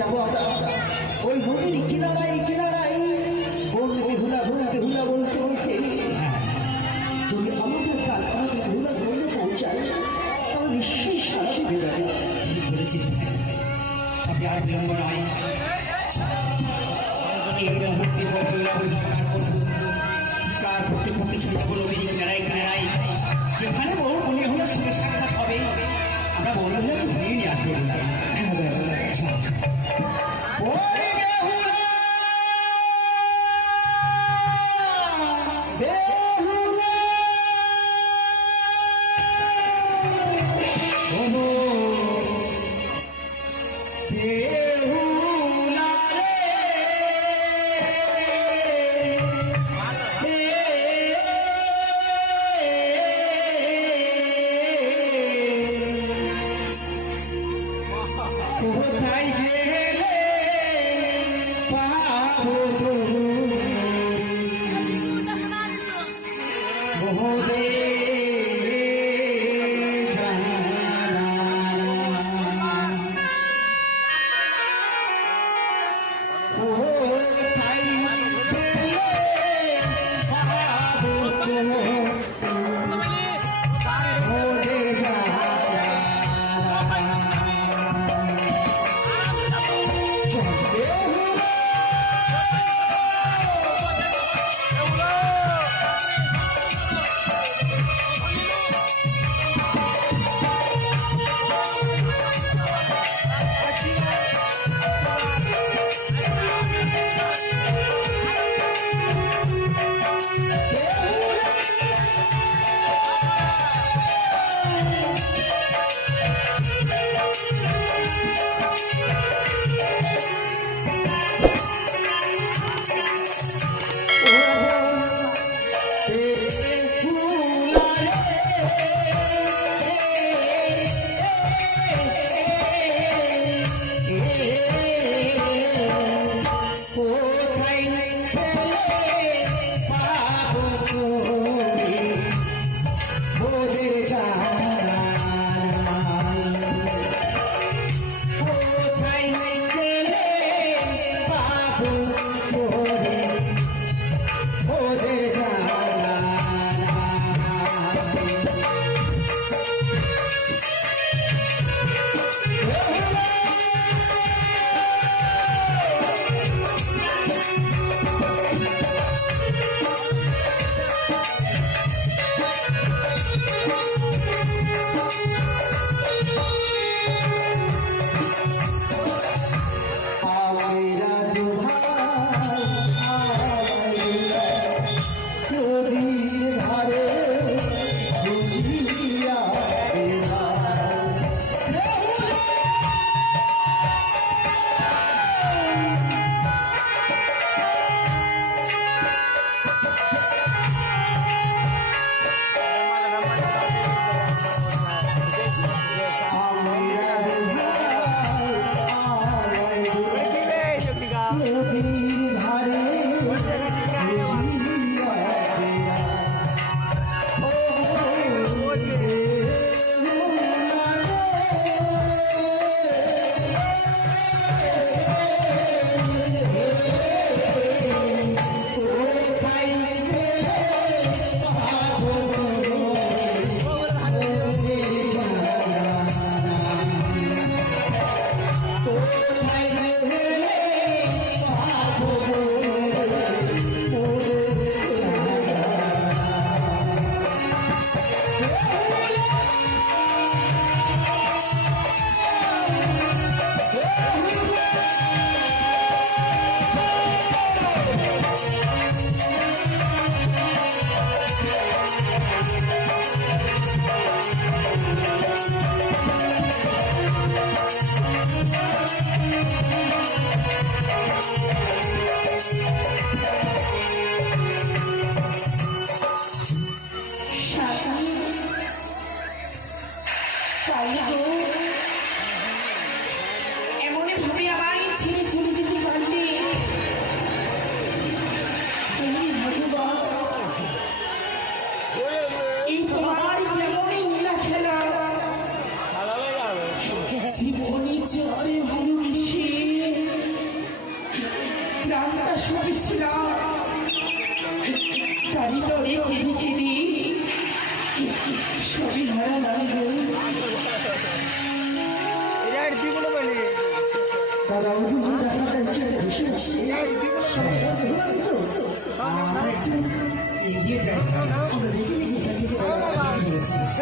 যাবো আমরা ওই নদীর কিনারায় কিনারায় বেহুলা বেহুলা বলতে বলতে যদি আমাদের কারখানা বেহুলা বলতে পৌঁছায় তাহলে নিশ্চয়ই সারা দেবে যাবে। ঠিক বলেছিস তবে আর বিলম্ব নয়। এই মুহূর্তে পরিষ্কার করবো চিৎকার করতে করতে ছুটে যাবো নদীর কিনারায় কিনারায় যেখানে বহু মনে হলো সঙ্গে সাক্ষাৎ হবে আমরা বড় হলে ঘুরিয়ে নিয়ে আসবো। জীবনে চলে ভালোবেসে প্রাণটা শুনেছিলাম, তারই তরে কেঁদে কেঁদে সবই হারালাম গো। দাদা ওদিকে দেখা যাচ্ছে ভেসে আসছে একটু এগিয়ে যায় আমরা দেখে নিই এখান থেকে দাদা কি বলছিস।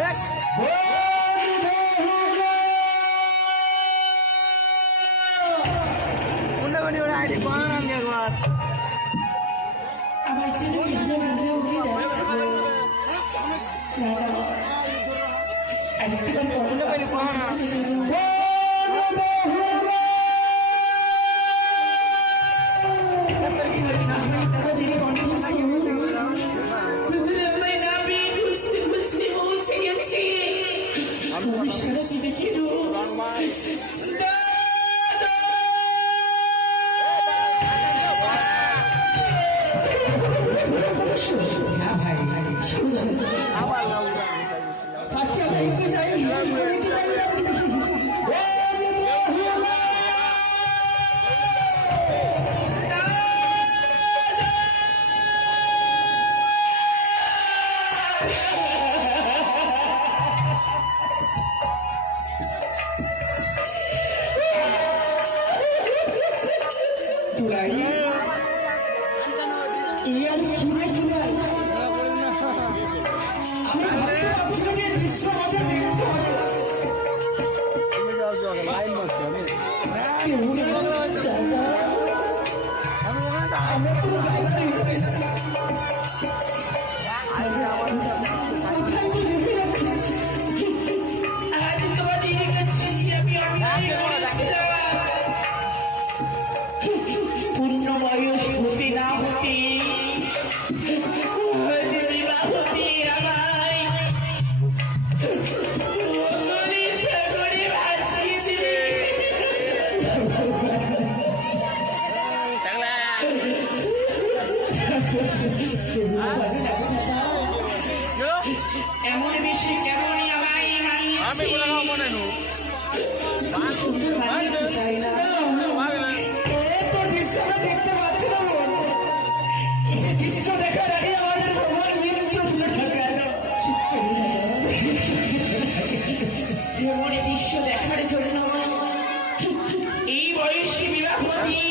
আমার জন্য জীবনে মনে উড়ে যাচ্ছে গো। একবার হ্যাঁ ভাই আচ্ছা আমরা এগিয়ে যাই এগিয়ে যাই তুলাই এই আমি কি হয়েছিল আমি ভাবতে পারছিলাম যে দৃশ্য আমাদের দেখতে হবে আমরা কোনো জায়গায় কোথায় তো দেখে যাচ্ছি আজ তোমাদের কাছে আমি অন্যায় করেছিলাম। পূর্ণ বয়স হতে না হতে বিবাহ দিয়ে আমায় নদী সাগরে ভাসিয়ে দিলে। এমন বেশি কেমনই আমায় মানিয়েছে, সুন্দর মানিয়েছে তাই না? এই তো দৃশ্য আমরা দেখতে পাচ্ছিলাম এই দৃশ্য দেখার আগে আমাদের ভগবান মৃত্যু কেন এমন দৃশ্য দেখার জন্য এই বয়সী বিবাহ দিয়ে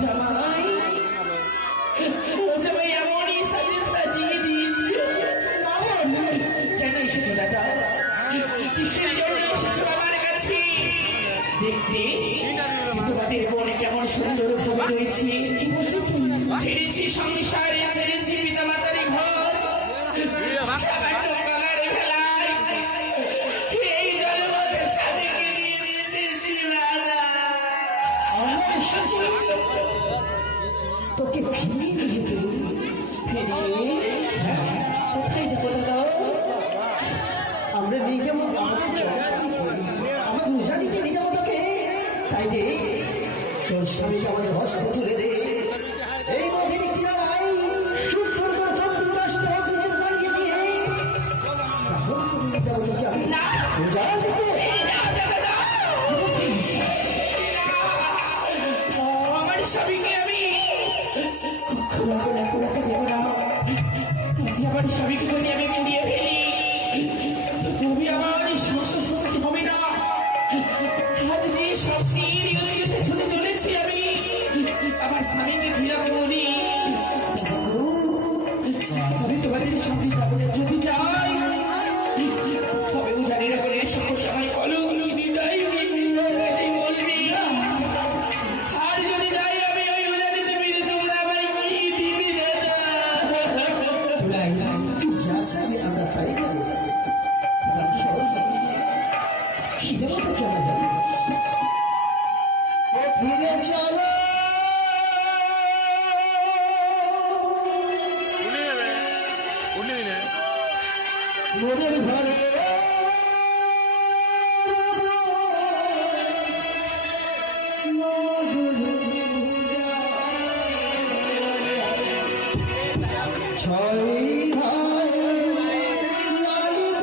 জামাই এমনই সাজে সাজিয়ে দিয়েছে। কেন এসেছো দাদা? কিসের জন্য এসেছো আমার কাছে? দেখতে যে তোমাদের বোন কেমন সুন্দর ভাবে রয়েছে। ছেড়েছি সংসারে, ছেড়েছি পিতা মাতার ঘর, সামান্য কামার ভেলায় এই জলপথের সাথে দিয়ে দিয়েছি বাবা। আমরা এসেছি তোকে ফিরিয়ে নিয়ে যেতে ফিরে কোথায় যাবো দাদা? আমরা নিয়ে যাবো আমাদের জানিতে নিয়ে যাবো তোকে তাই দে তোর স্বামীকে আমাদের হস্ত তুলে দে এই নদীর কিনারায় সুন্দর করে চন্দ্রিকা কিছু লাগিয়ে দিয়ে তারপর তোকে নিয়ে যাবো তোকে আমি না, পূজা দিতে না, দাদা, কি বলছিস? আমার স্বামীকে আমি কখনো না কোনোকে দেব না। আজ আমার স্বামীকে যদি আমি কুড়িয়ে ফেলি তুমি আমার সমস্ত সত্যি হবে না। হাত দিয়ে স্বপ্নের ইতিহাসে ছুটে চলেছি আমি আমার স্বামীকে ফিরাতে বলি। আমি তোমাদের সঙ্গে যাবো না। যদি যাই তবেও জানি না বলে সকল সময় কলম বিদায় বলবি। আর যদি যাই আমি ওই উদারিতে মিলে তোমরা আমায় কি দিবি দাদা? তুলাই তুই যা চাবি আমরা তাই যাবো খিদে মতো কেন যাবি ও ফিরে চলো মোদের ঘরে ছয় ভাই লালিব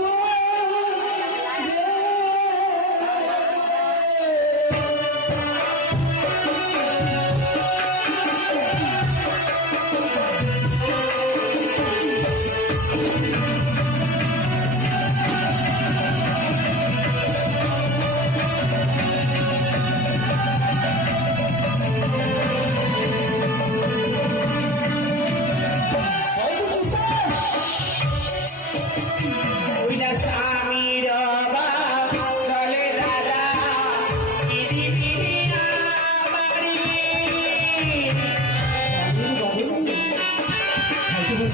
ওই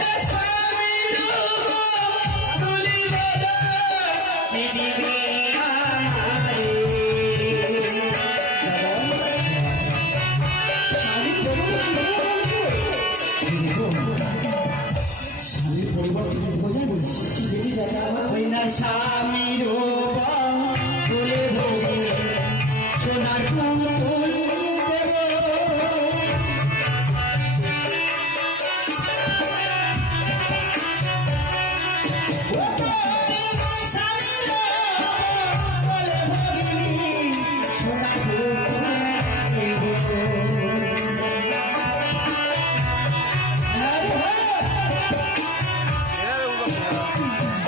না স্বামীর বলি দাদা দিদিবে আমারে স্বামীর পরিবর্তন বোঝানিস ওই না স্বামীর বলে ভরি সোনার পুতুল দেব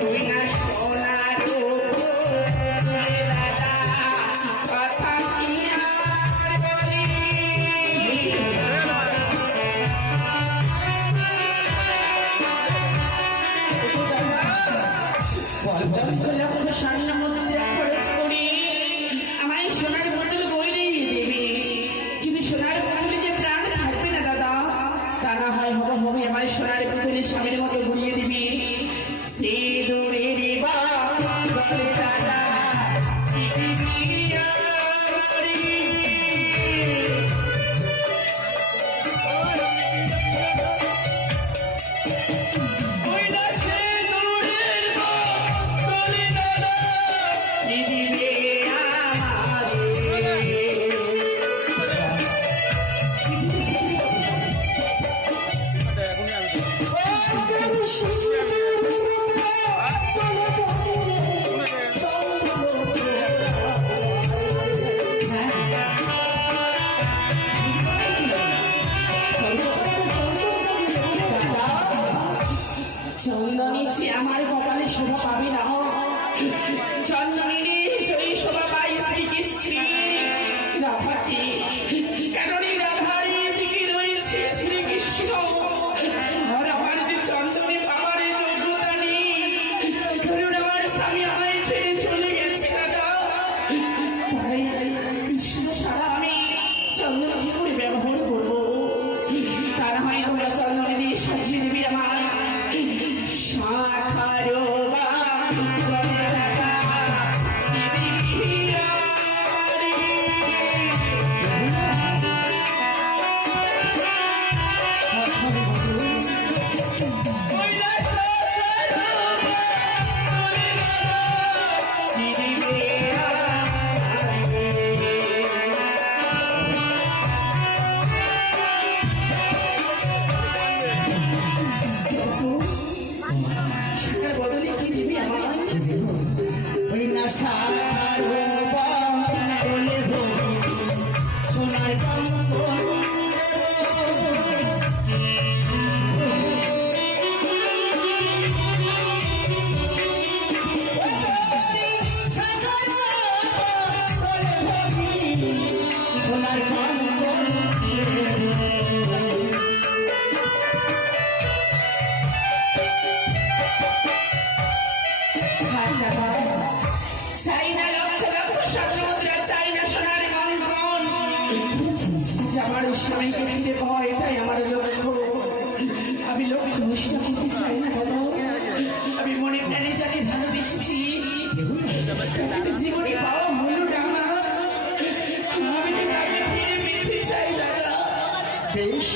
ওই না সোনার বলি দাদা কথা কি আর বলি লক্ষ লক্ষ স্বর্ণ মুদ্রা খরচ করি আমায় সোনার বোতল বইলেই দেবে, কিন্তু সোনার বোতলে যে প্রাণ থাকবে না দাদা, তা না হয় হবে আমার সোনার বোতলে স্বামীর মতো ঘুরিয়ে দিবি সে দূরে রেবা দাদা ওই না সে দূরের বলে দাদা দিদিবে আমারে চন্দনী যে আমার কপালে শোভা পাবে না, চন্দনী সেই শোভা পাই স্ত্রীকে স্ত্রী রাধাকে, কারণ এই রাধার দিকে রয়েছে শ্রীকৃষ্ণ। আর আমার যে চন্দনী বাবার যোগ্যতা নেই, কারণ আমার স্বামী আমায় ছেড়ে চলে গেছে দাদা, তাই কৃষ্ণ ছাড়া আমি চন্দন কি করে ব্যবহার করবো? তার হয় তোমরা চন্দনী দিয়ে সাজিয়ে দেবে আমার শাখারো বা দাদা দিদিরা ওই না শাখারো দিদিরা সেটার বদলে কি দিবি আমার? ওই না সার বলে ভরি সোনার কঙ্কন সোনার কঙ্কন চাই না লক্ষ লক্ষ স্বর্ণ মুদ্রা, চাই না সোনার কঙ্কন, যে আমার স্বামীকে ফিরে পাওয়া এটাই আমার লক্ষ্য। আমি লক্ষ্য নষ্ট করতে চাই না দাদা, আমি মনে প্রাণে যাকে ভালোবেসেছি তাকে জীবনে পাওয়া হলো না, আমি যে তাকে ফিরে পেতে চাই দাদা। বেশ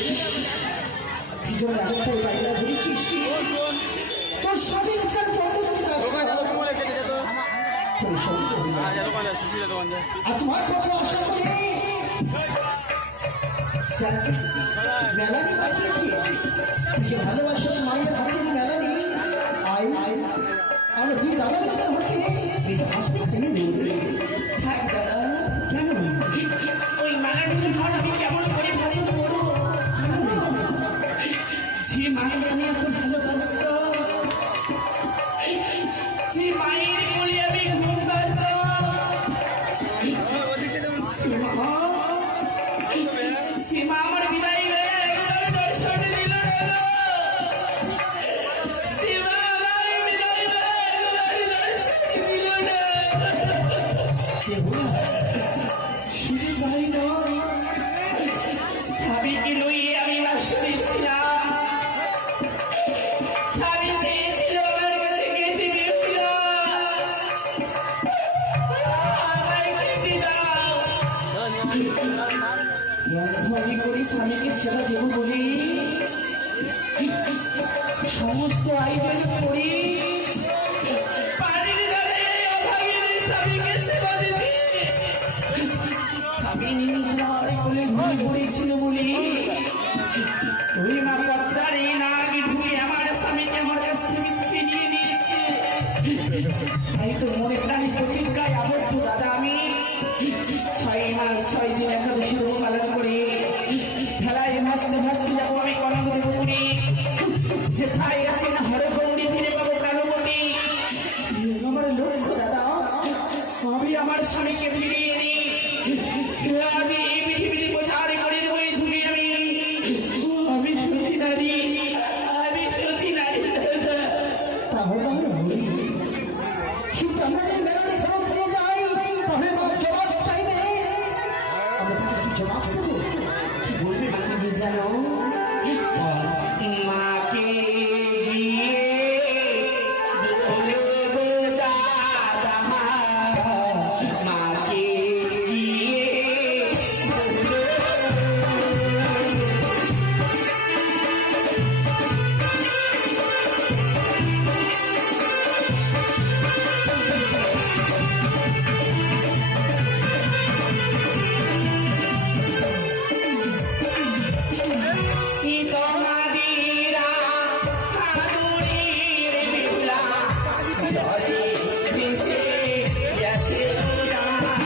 তুই যখন রাজাকে বাড়িটা ধরেছিস তোর স্বামী আজকাল চন্দ্রকে আচ্ছা ভাই কত আশা করি মেলানি পাঠিয়েছি তুই যে ভালোবাসার মায়ের হাতে মেলানি আই আমরা দুই দাদা কথা হচ্ছে আসতে থেকে নেই থাক দাদা, কেন ওই মেলাটির ঘর আমি কেমন করে ভালো করবো? যে মায়ের আমি এত ভালোবাসতাম, যে মায়ের কোলে আমি ঘুম পারতাম, সীমা আমার বিদায় হয়ে একবার দর্শন দিল না। সীমা আমার বিদায় হয়ে একবার দর্শন দিল না। শুধু তাই নয়, স্বামীকে লই চেয়েছিলাম, স্বামী চেয়েছিল আমার কাছে খেতে দিয়েছিল, আমায় খেতে দাও। মনে করি স্বামীকে সেবা দেব বলে সমস্ত আয়োজন করি, পানির গালে অভাগীর স্বামীকে সেবা দিতে স্বামী নির্ভর বলে ঘুরে পড়েছিল বলে ওই মা পদ্মারে নাগ ঢুকে আমার স্বামীকে আমার কাছ থেকে ছিনিয়ে নিয়েছে। তাই তো মনে প্রাণী প্রতিজ্ঞায় আবদ্ধ দাদা আমি 6 মাস 6 দিন একাদশী ব্রত পালন করে ভেলায় ভাসতে ভাসতে যাবো আমি কনকদেব পুরী, যেথায় আছেন হর গৌরী ফিরে পাবো প্রাণবতী। আমার লক্ষ্য দাদা, আমি আমার স্বামীকে ফিরিয়ে নিই, আমি এই পৃথিবীতে প্রচার করে দেবো এই যুগে আমি সতী নারী, আমি সতী নারী। তাহলে আমি বলি, কিন্তু আমরা যে মেলানে ফেরত নিয়ে যাই, তাহলে আমার জবাব চাইবে, আমরা তাকে কি জবাব দেবো? কি বলবে মাকে নিয়ে জানো? মাকে গিয়ে বলে গো দাদা, মাকে গিয়ে কি তোমাদিরা কাদুরির বিলা জলে ভেসে গেছে রাধা।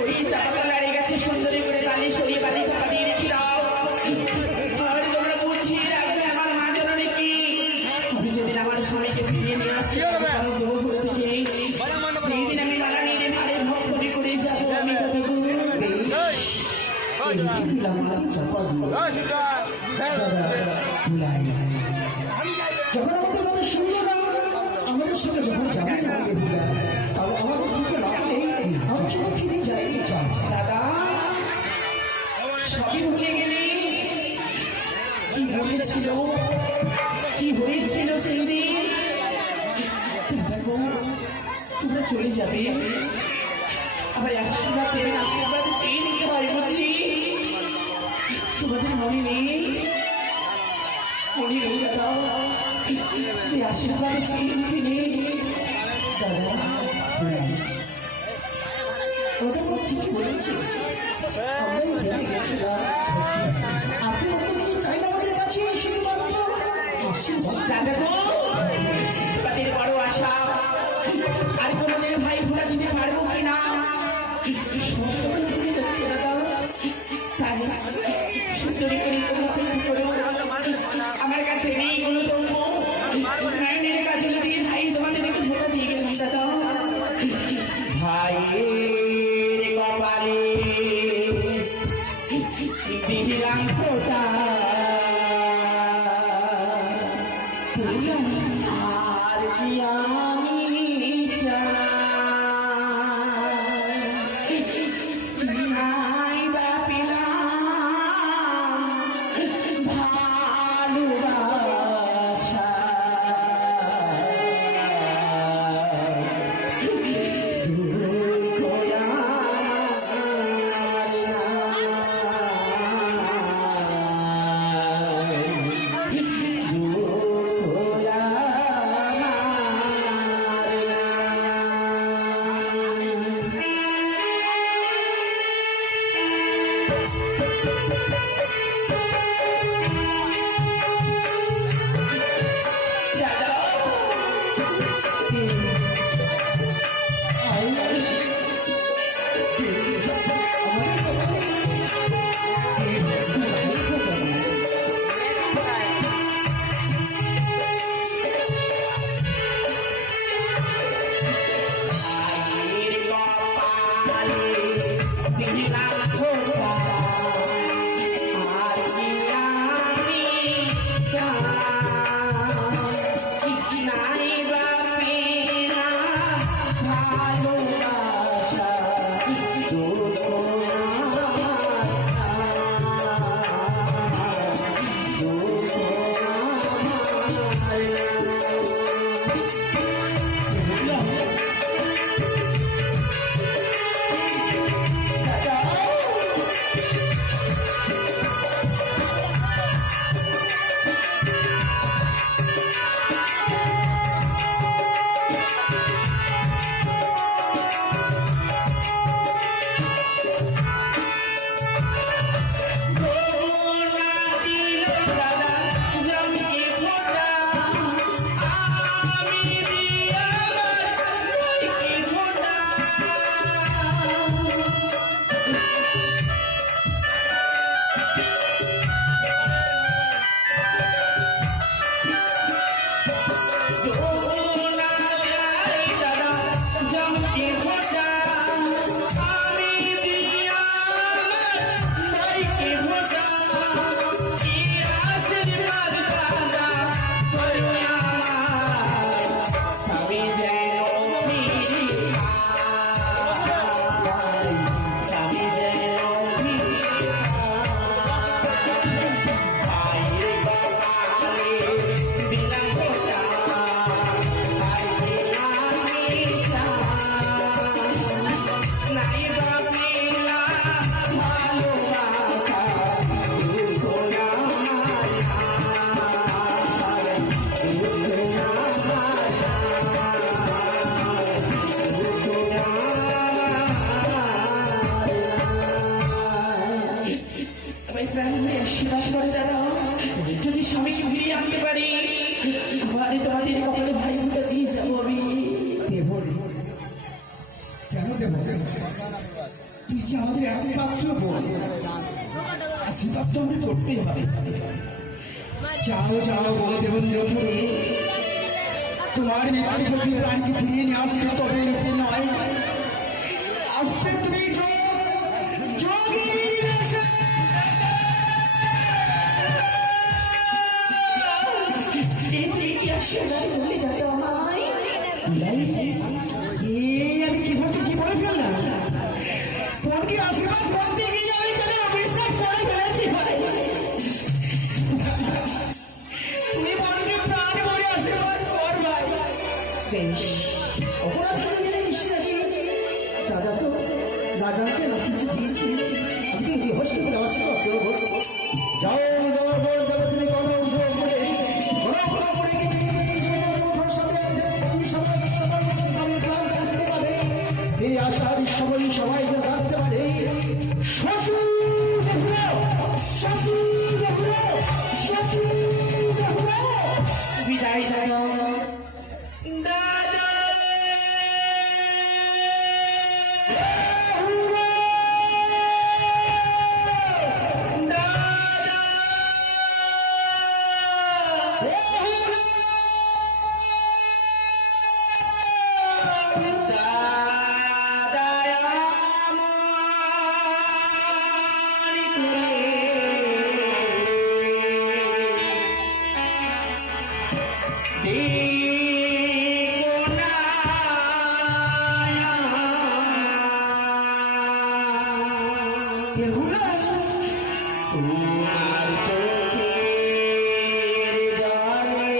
ওই চাপালারে গেছে সুন্দরী করে বালি সরিয়ে বালি চাপা দিয়ে রেখে দাও। আর তোমরা বুঝিয়ে রাখবে আমার মা জননী কি, আমি যেদিন আমার স্বামীকে ফিরিয়ে নিয়ে আসতে পারবো জগৎ থেকে, সেই দিন আমি মালা নিয়ে ভারে ভক্তি করে যাবো আমি কত দূর। রেখে দিলাম আমি চাপা দিয়ে। যখন আমাদের কথা শুনলো না, আমাদের সঙ্গে যখন যাবে তাহলে আমাদের দিকে রাখলে আমি চলে ফিরে যাই। দাদা সবই ভুলে গেলে, কি বলেছিল, কি হয়েছিল সেই দিন? দেখো তোমরা চলে যাবে, আবার আশীর্বাদ দেবেন, আশীর্বাদ চেয়ে নিতে হয় বুঝি। তোমাদের মনে নেই, মনে নেই দাদা যে আশীর্বাদ চেয়ে নিতে নেই? দাদা ওটা খুব ঠিকই বলেছি, আমরাই ভেবে গেছিলাম আপনি অন্য কিছু চাই না আমাদের কাছে, শুধুমাত্র আশীর্বাদ। দাদা গো, তাদের বড় আশা, আর কোনোদিন ভাই ফোড়া দিতে পারবো কিনা সমস্তটা ভুলে যাচ্ছে দাদা। তাই সুন্দরী করে তোমাকে করো, আমার কাছে নেই কোনো দ্রব্য, নাইনের কাজলে দিয়ে ভাই তোমাদের একটু ফোটা দিয়ে গেলাম দাদা। ভাইয়ের কপালে দিলাম ফোটা, আর কি আমি চাই, নাই বা পেলাম ভালোবাসা। দুঃখ ভালোবাসা নাই বাঁচিলা ভালোবাসা দুঃখ আমার আমি প্রাণ হয়ে আশীর্বাদ করে দাদা যদি স্বামীকে ফিরিয়ে আনতে পারি ঘরে তোমাদের কপালে ভাই ফুটা দিয়ে যাবো আমি দেব কেন দেব তুই যে আমাদের একমাত্র বোন আশীর্বাদ তো আমাদের করতেই হবে যাও যাও বলে দেবেন্দ্রপুরে তোমার মৃত্যুপতি প্রাণকে ফিরিয়ে নিয়ে আসতে তবে এরূপে নয় আসবে তুমি যোগীর বেশে। আশীর্বাদ করলে দাদা আমায় আমি কি বলতে কি বলে ফেললাম বোনকে আশীর্বাদ করতে গিয়ে আমি জানি অভিশাপ করে ফেলেছি ভাই তুমি বোনকে প্রাণ ভরে আশীর্বাদ কর ভাই বেশ অপরাধ জমিনে নিঃশ্বাসী দাদা তো রাজাকে না কিছু দিয়েছি আমি তো গৃহস্থ দেওয়ার সময় যাও যাওয়ার পর যাবে তুমি কর্ম উদ্যোগ করে ফিরে আসার সবাই সবাই রাখতে পারে বিদায় দাদা দাদা তোমার চোখের জলে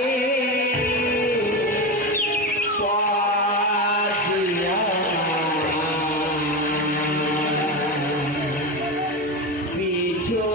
পাজিয়া পিছু